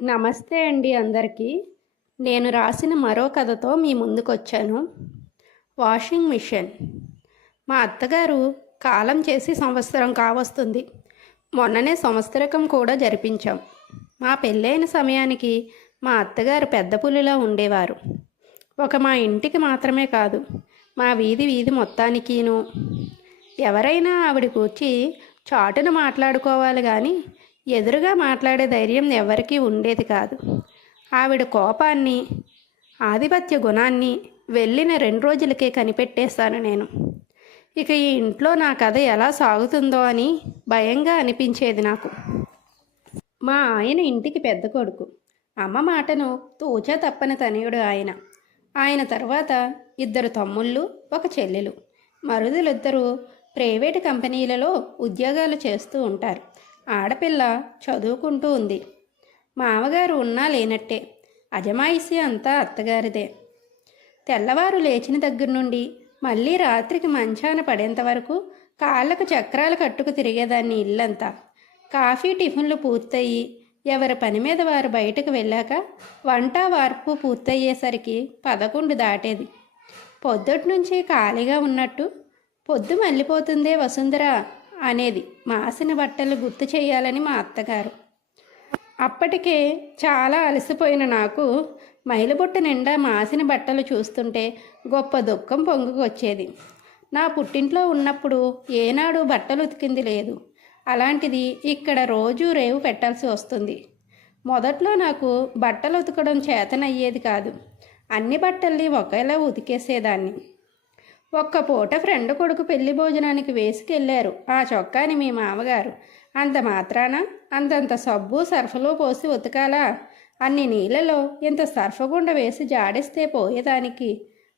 నమస్తే అండి అందరికీ. నేను రాసిన మరో కథతో మీ ముందుకొచ్చాను. Washing machine. మా అత్తగారు కాలం చేసి సంవత్సరం కావస్తుంది. మొన్ననే సంవత్సరకం కూడా జరిపించాం. మా పెళ్ళైన సమయానికి మా అత్తగారు పెద్ద పులిలా ఉండేవారు. మా ఇంటికి మాత్రమే కాదు, మా వీధి మొత్తానికిను. ఎవరైనా ఆవిడ కూర్చి చాటున మాట్లాడుకోవాలి కానీ ఎదురుగా మాట్లాడే ధైర్యం ఎవరికీ ఉండేది కాదు. ఆవిడ కోపాన్ని, ఆధిపత్య గుణాన్ని వెళ్ళిన 2 రోజులకే కనిపెట్టేశాను నేను. ఇక ఈ ఇంట్లో నా కథ ఎలా సాగుతుందో అని భయంగా అనిపించేది నాకు. మా ఆయన ఇంటికి పెద్ద కొడుకు. అమ్మ మాటను తూచా తప్పని తనయుడు ఆయన. ఆయన తర్వాత 2 తమ్ముళ్ళు, 1 చెల్లెలు. మరుదులిద్దరూ ప్రైవేటు కంపెనీలలో ఉద్యోగాలు చేస్తూ ఉంటారు. ఆడపిల్ల చదువుకుంటూ ఉంది. మామగారు ఉన్నా లేనట్టే. అజమాయిషి అంతా అత్తగారిదే. తెల్లవారు లేచిన దగ్గర నుండి మళ్ళీ రాత్రికి మంచాన పడేంత వరకు కాళ్ళకు చక్రాలు కట్టుకు తిరిగేదాన్ని ఇల్లంతా. కాఫీ టిఫిన్లు పూర్తయి ఎవరి పని మీద వారు బయటకు వెళ్ళాక వంట వార్పు పూర్తయ్యేసరికి 11 దాటేది. పొద్దుటి నుంచి ఖాళీగా ఉన్నట్టు పొద్దు మళ్ళీపోతుందే వసుంధర అనేది మాసిన బట్టలు గుర్తు చేయాలని మా అత్తగారు. అప్పటికే చాలా అలసిపోయిన నాకు మైలుబుట్ట నిండా మాసిన బట్టలు చూస్తుంటే గొప్ప దుఃఖం పొంగుకొచ్చేది. నా పుట్టింట్లో ఉన్నప్పుడు ఏనాడు బట్టలు ఉతికింది లేదు. అలాంటిది ఇక్కడ రోజూ రేవు పెట్టాల్సి వస్తుంది. మొదట్లో నాకు బట్టలు ఉతకడం చేతనయ్యేది కాదు. అన్ని బట్టల్ని ఒకేలా ఉతికేసేదాన్ని. పూట ఫ్రెండ్ కొడుకు పెళ్లి భోజనానికి వేసుకెళ్లారు ఆ చొక్కాని మీ మామగారు. అంత మాత్రాన అంతంత సబ్బు సర్ఫలో పోసి ఉతకాలా? అన్ని నీళ్ళలో ఇంత సర్ఫగుండ వేసి జాడిస్తే పోయేదానికి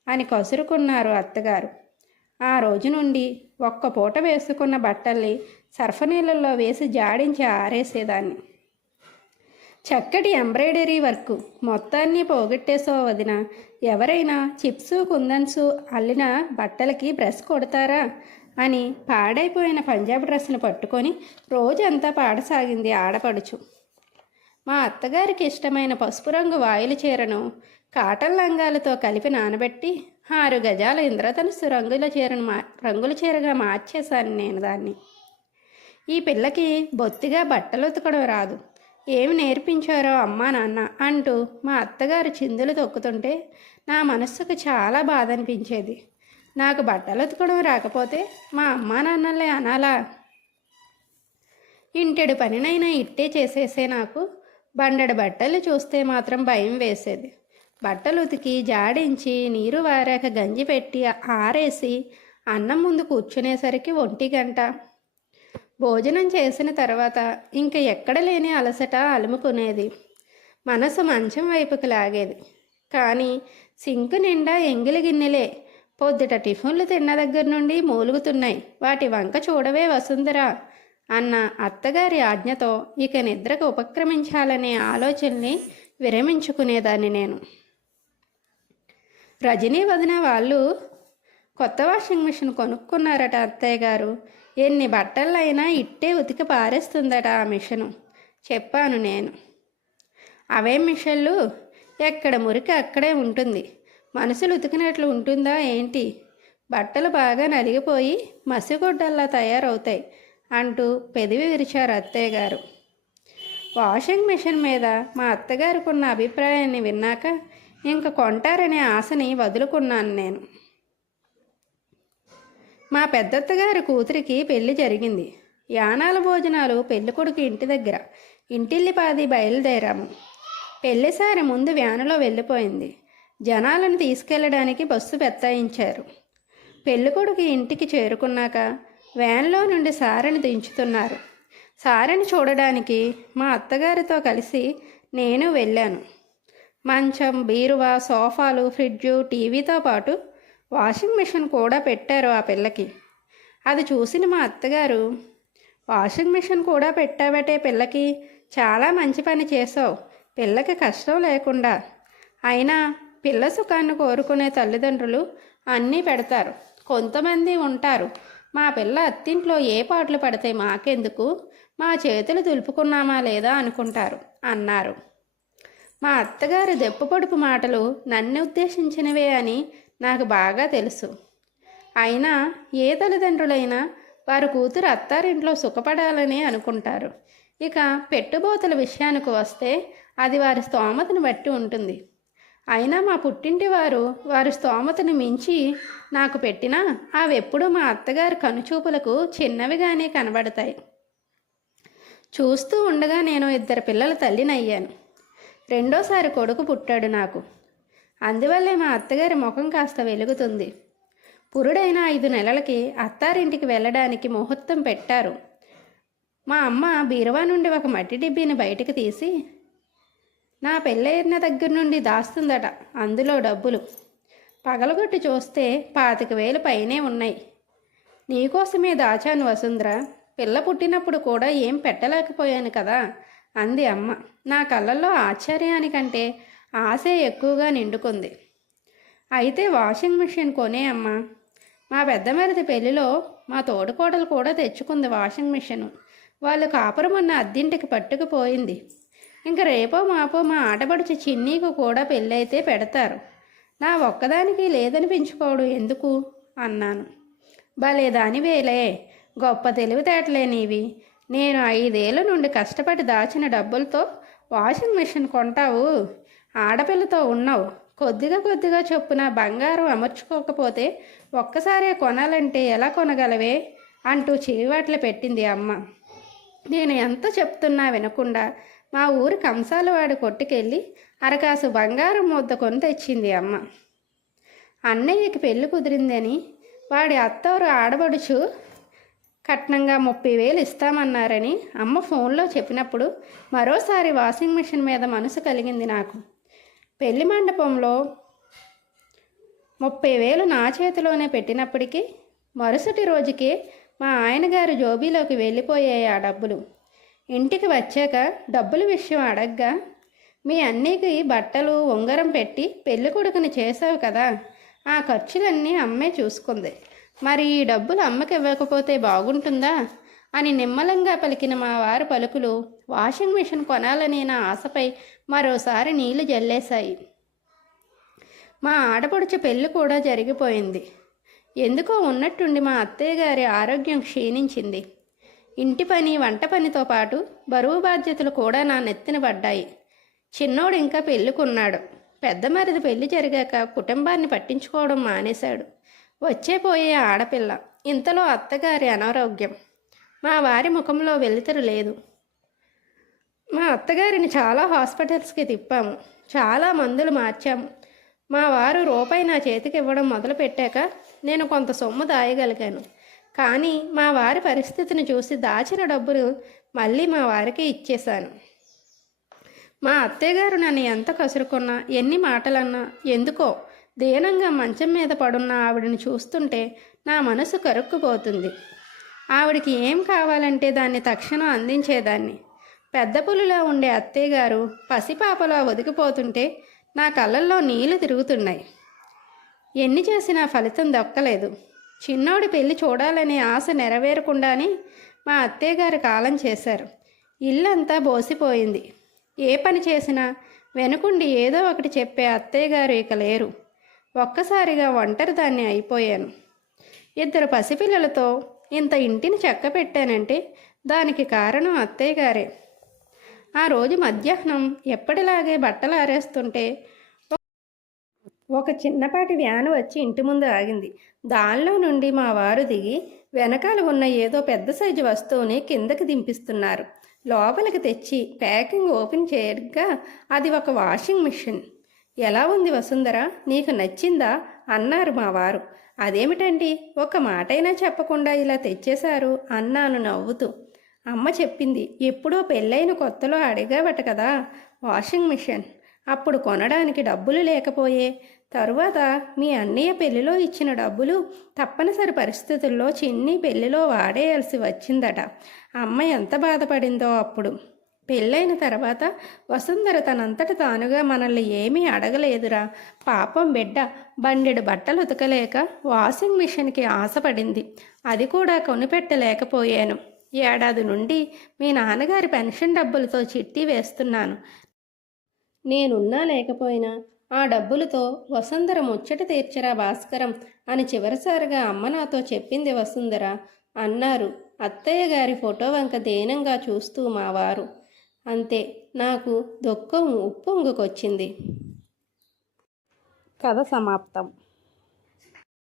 అని కసురుకున్నారు అత్తగారు. ఆ రోజు నుండి పూట వేసుకున్న బట్టల్ని సర్ఫ నీళ్ళల్లో వేసి జాడించి ఆరేసేదాన్ని. చక్కటి ఎంబ్రాయిడరీ వర్క్ మొత్తాన్ని పోగొట్టేసో వదిన. ఎవరైనా చిప్సు కుందన్సు అల్లిన బట్టలకి బ్రష్ కొడతారా అని పాడైపోయిన పంజాబ్ డ్రెస్సును పట్టుకొని రోజంతా పాడసాగింది ఆడపడుచు. మా అత్తగారికి ఇష్టమైన పసుపు రంగు వాయిలు చీరను కాటన్ లంగాలతో కలిపి నానబెట్టి 6 గజాల ఇంద్రధనుస్సు రంగుల చీరగా మార్చేశాను నేను దాన్ని. ఈ పిల్లకి బొత్తిగా బట్టలు ఉతకడం రాదు, ఏమి నేర్పించారో అమ్మా నాన్న అంటూ మా అత్తగారు చిందులు తొక్కుతుంటే నా మనస్సుకు చాలా బాధ అనిపించేది. నాకు బట్టలు ఉతకడం రాకపోతే మా అమ్మా నాన్నలే అనాలా? ఇంటెడు పనినైనా ఇట్టే చేసేసే నాకు బండెడు బట్టలు చూస్తే మాత్రం భయం వేసేది. బట్టలు ఉతికి జాడించి నీరు వారాక గంజి పెట్టి ఆరేసి అన్నం ముందు కూర్చునేసరికి 1 గంట. భోజనం చేసిన తర్వాత ఇంక ఎక్కడ లేని అలసట అలుముకునేది. మనసు మంచం వైపుకి లాగేది. కానీ సింకు నిండా ఎంగిలి గిన్నెలే. పొద్దుట టిఫిన్లు తిన్న దగ్గర నుండి మూలుగుతున్నాయి. వాటి వంక చూడవే వసుంధరా అన్న అత్తగారి ఆజ్ఞతో ఇక నిద్రకు ఉపక్రమించాలనే ఆలోచనని విరమించుకునేదాన్ని నేను. రజనీ వదిన వాళ్ళు కొత్త వాషింగ్ మిషన్ కొనుక్కున్నారట అత్తయ్య గారు. ఎన్ని బట్టలైనా ఇట్టే ఉతికి పారేస్తుందట ఆ మిషను చెప్పాను నేను. అవే మిషన్లు ఎక్కడ మురికి అక్కడే ఉంటుంది. మనుషులు ఉతికినట్లు ఉంటుందా ఏంటి? బట్టలు బాగా నలిగిపోయి మసిగుడ్డల్లా తయారవుతాయి అంటూ పెదవి విరిచారు అత్తయ్య గారు. వాషింగ్ మిషన్ మీద మా అత్తగారుకున్న అభిప్రాయాన్ని విన్నాక ఇంక కొంటారనే ఆశని వదులుకున్నాను నేను. మా పెద్దత్తగారి కూతురికి పెళ్లి జరిగింది. యానాల భోజనాలు పెళ్ళికొడుకు ఇంటి దగ్గర. ఇంటిల్లిపాది బయలుదేరాము. పెళ్లిసారి ముందు వ్యానులో వెళ్ళిపోయింది. జనాలను తీసుకెళ్లడానికి బస్సు బెత్తాయించారు. పెళ్ళికొడుకు ఇంటికి చేరుకున్నాక వ్యాన్లో నుండి సారెని దించుతున్నారు. సారెని చూడడానికి మా అత్తగారితో కలిసి నేను వెళ్ళాను. మంచం, బీరువా, సోఫాలు, ఫ్రిడ్జు, టీవీతో పాటు వాషింగ్ మిషన్ కూడా పెట్టారు ఆ పిల్లకి. అది చూసిన మా అత్తగారు, వాషింగ్ మిషన్ కూడా పెట్టాబట్టే పిల్లకి, చాలా మంచి పని చేసావు, పిల్లకి కష్టం లేకుండా. అయినా పిల్ల సుఖాన్ని కోరుకునే తల్లిదండ్రులు అన్నీ పెడతారు. కొంతమంది ఉంటారు, మా పిల్ల అత్తింట్లో ఏ పాటలు పడితే మాకెందుకు, మా చేతులు దులుపుకున్నామా లేదా అనుకుంటారు అన్నారు. మా అత్తగారి దెప్పపొడుపు మాటలు నన్ను ఉద్దేశించినవే అని నాకు బాగా తెలుసు. అయినా ఏ తల్లిదండ్రులైనా వారి కూతురు అత్తారింట్లో సుఖపడాలని అనుకుంటారు. ఇక పెట్టుబోతల విషయానికి వస్తే అది వారి స్తోమతను బట్టి ఉంటుంది. అయినా మా పుట్టింటి వారి స్తోమతను మించి నాకు పెట్టినా అవెప్పుడూ మా అత్తగారి కనుచూపులకు చిన్నవిగానే కనబడతాయి. చూస్తూ ఉండగా నేను 2 పిల్లల తల్లినయ్యాను. రెండోసారి కొడుకు పుట్టాడు నాకు. అందువల్లే మా అత్తగారి ముఖం కాస్త వెలుగుతుంది. పురుడైన 5 నెలలకి అత్తారింటికి వెళ్ళడానికి ముహూర్తం పెట్టారు. మా అమ్మ బీరువా నుండి ఒక మట్టి డిబ్బీని బయటికి తీసి నా పెళ్ళైన దగ్గర నుండి దాస్తుందట. అందులో డబ్బులు పగలగొట్టి చూస్తే 25,000 పైనే ఉన్నాయి. నీకోసమే దాచాను వసుంధర. పిల్ల పుట్టినప్పుడు కూడా ఏం పెట్టలేకపోయాను కదా అంది అమ్మ. నా కళ్ళల్లో ఆశ్చర్యానికంటే ఆశే ఎక్కువగా నిండుకుంది. అయితే వాషింగ్ మిషన్ కొనే అమ్మ. మా పెద్దమరిది పెళ్లిలో మా తోడుకోడలు కూడా తెచ్చుకుంది వాషింగ్ మిషను. వాళ్ళు కాపురమన్న అద్దింటికి పట్టుకుపోయింది. ఇంక రేపో మాపో మా ఆటపడుచు చిన్నీకు కూడా పెళ్ళైతే పెడతారు. నా ఒక్కదానికి లేదనిపించుకోవడం ఎందుకు అన్నాను. భలే దానివేలే, గొప్ప తెలివితేటలే నీవి. నేను 5 ఏళ్ళ నుండి కష్టపడి దాచిన డబ్బులతో వాషింగ్ మిషన్ కొంటావు? ఆడపిల్లతో ఉన్నావు. కొద్దిగా చొప్పున బంగారం అమర్చుకోకపోతే ఒక్కసారే కొనాలంటే ఎలా కొనగలవే అంటూ చివాట్లు పెట్టింది అమ్మ. నేను ఎంత చెప్తున్నా వినకుండా మా ఊరి కంసాలవాడి కొట్టుకెళ్ళి అరకాసు బంగారం ముద్ద కొని తెచ్చింది అమ్మ. అన్నయ్యకి పెళ్లి కుదిరిందని వాడి అత్తవారు ఆడబడుచు కట్నంగా 30,000 ఇస్తామన్నారని అమ్మ ఫోన్లో చెప్పినప్పుడు మరోసారి వాషింగ్ మిషన్ మీద మనసు కలిగింది నాకు. పెళ్లి మండపంలో 30,000 నా చేతిలోనే పెట్టినప్పటికీ మరుసటి రోజుకే మా ఆయనగారు జోబీలోకి వెళ్ళిపోయాయి ఆ డబ్బులు. ఇంటికి వచ్చాక డబ్బుల విషయం అడగ్గా, మీ అన్నయ్యకి బట్టలు ఉంగరం పెట్టి పెళ్లి కొడుకుని చేసావు కదా, ఆ ఖర్చులన్నీ అమ్మే చూసుకుంది. మరి ఈ డబ్బులు అమ్మకి ఇవ్వకపోతే బాగుంటుందా అని నిమ్మలంగా పలికిన మా వారి పలుకులు వాషింగ్ మిషన్ కొనాలని నా ఆశపై మరోసారి నీళ్లు జల్లేశాయి. మా ఆడపడుచు పెళ్లి కూడా జరిగిపోయింది. ఎందుకో ఉన్నట్టుండి మా అత్తయ్య గారి ఆరోగ్యం క్షీణించింది. ఇంటి పని వంట పనితో పాటు బరువు బాధ్యతలు కూడా నా నెత్తిన పడ్డాయి. చిన్నోడు ఇంకా పెళ్ళికున్నాడు. పెద్ద మరిది పెళ్లి జరిగాక కుటుంబాన్ని పట్టించుకోవడం మానేశాడు. వచ్చేపోయే ఆడపిల్ల. ఇంతలో అత్తగారి అనారోగ్యం. మా వారి ముఖంలో వెలుతురు లేదు. మా అత్తగారిని చాలా హాస్పిటల్స్కి తిప్పాము. చాలా మందులు మార్చాము. మా వారు రూపాయి నా చేతికి ఇవ్వడం మొదలుపెట్టాక నేను కొంత సొమ్ము దాయగలిగాను. కానీ మా వారి పరిస్థితిని చూసి దాచిన డబ్బులు మళ్ళీ మా వారికి ఇచ్చేశాను. మా అత్తయ్యగారు నన్ను ఎంత కసురుకున్నా, ఎన్ని మాటలన్నా, ఎందుకో దీనంగా మంచం మీద పడున్న ఆవిడని చూస్తుంటే నా మనసు కరుక్కుపోతుంది. ఆవిడికి ఏం కావాలంటే దాన్ని తక్షణం అందించేదాన్ని. పెద్ద పులిలా ఉండే అత్తయ్యగారు పసిపాపలా ఒదిగిపోతుంటే నా కళ్ళల్లో నీళ్లు తిరుగుతున్నాయి. ఎన్ని చేసినా ఫలితం దక్కలేదు. చిన్నోడి పెళ్లి చూడాలనే ఆశ నెరవేరకుండానే మా అత్తయ్యగారు కాలం చేశారు. ఇల్లంతా బోసిపోయింది. ఏ పని చేసినా వెనుకుండి ఏదో ఒకటి చెప్పే అత్తయ్యగారు ఇక లేరు. ఒక్కసారిగా ఒంటరిదాన్ని అయిపోయాను. 2 పసిపిల్లలతో ఇంత ఇంటిని చక్క పెట్టానంటే దానికి కారణం అత్తయ్యగారే. ఆ రోజు మధ్యాహ్నం ఎప్పటిలాగే బట్టలు ఆరేస్తుంటే ఒక చిన్నపాటి వ్యాను వచ్చి ఇంటి ముందు ఆగింది. దానిలో నుండి మా వారు దిగి వెనకాల ఉన్న ఏదో పెద్ద సైజు వస్తువుని కిందకి దింపిస్తున్నారు. లోపలికి తెచ్చి ప్యాకింగ్ ఓపెన్ చేయగా అది ఒక వాషింగ్ మిషన్. ఎలా ఉంది వసుంధర, నీకు నచ్చిందా అన్నారు మా వారు. అదేమిటండి, ఒక మాటైనా చెప్పకుండా ఇలా తెచ్చేశారు అన్నాను నవ్వుతూ. అమ్మ చెప్పింది, ఎప్పుడో పెళ్ళైన కొత్తలో అడిగావట కదా వాషింగ్ మిషన్, అప్పుడు కొనడానికి డబ్బులు లేకపోయే. తరువాత మీ అన్నయ్య పెళ్లిలో ఇచ్చిన డబ్బులు తప్పనిసరి పరిస్థితుల్లో చిన్ని పెళ్లిలో వాడేయాల్సి వచ్చిందట. అమ్మ ఎంత బాధపడిందో అప్పుడు. పెళ్ళైన తర్వాత వసుంధర తనంతట తానుగా మనల్ని ఏమీ అడగలేదురా. పాపం బిడ్డ బండెడు బట్టలు ఉతకలేక వాషింగ్ మిషన్కి ఆశపడింది. అది కూడా కొనిపెట్టలేకపోయాను. ఏడాది నుండి మీ నాన్నగారి పెన్షన్ డబ్బులతో చిట్టి వేస్తున్నాను. నేనున్నా లేకపోయినా ఆ డబ్బులతో వసుంధర ముచ్చట తీర్చరా భాస్కరం అని చివరిసారిగా అమ్మ నాతో చెప్పింది వసుంధర అన్నారు అత్తయ్య గారి ఫోటో వంక దీనంగా చూస్తూ మావారు. అంతే, నాకు దుఃఖం ఉప్పొంగుకొచ్చింది. కథ సమాప్తం.